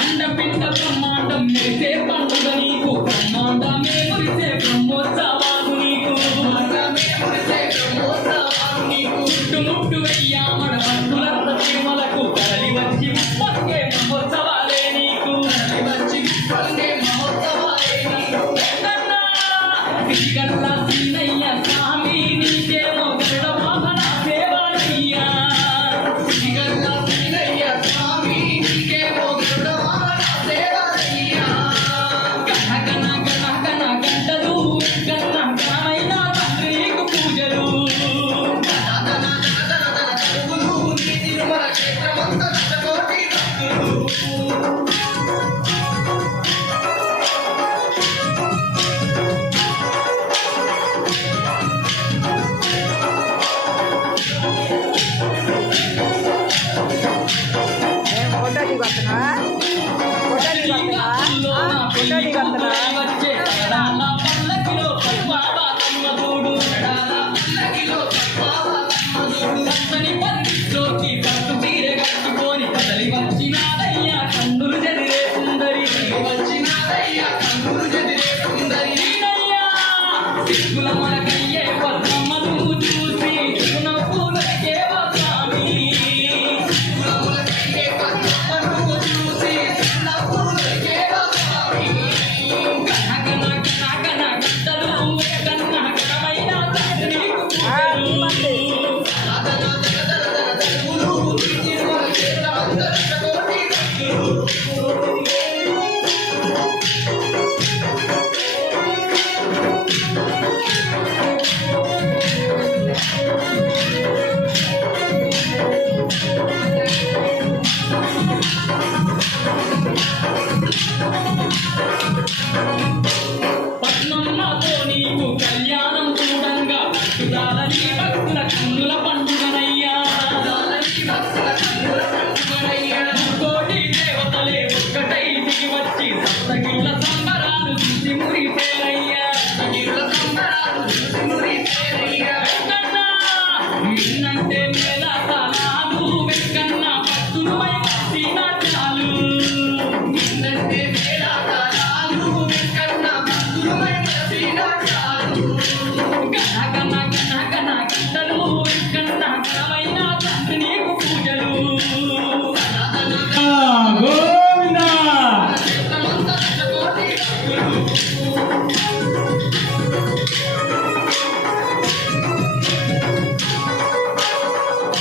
అండపిండ బ్రహ్మాండం మెరిసే పండుగ నీకు బ్రహ్మాండమే మురిసే బ్రహ్మోత్సవాలు నీకు చుట్టుముట్టు వెయ్యామడ భక్తులంత తిరుమలకు కదలి వచ్చి ముప్పకే మహోత్సవాలే నీకు శ్రీగల్లా సిన్నయ్య స్వామి నీకేమో గరుడ వాహన సేవనయ్యా శ్రీగల్లా సిన్నయ్య స్వామి నీకేమో గరుడ వాహన సేవనయ్యా గణ గణ గణ గణ గంటలు గణ గణమైన తండ్రి నీకు పూజలు గణ గణ గణ గణ గణ తెలుగులు నీ తిరుమల క్షేత్రమంత కోటి భక్తులు పద్మమ్మతో నీకు కళ్యాణం చూడంగా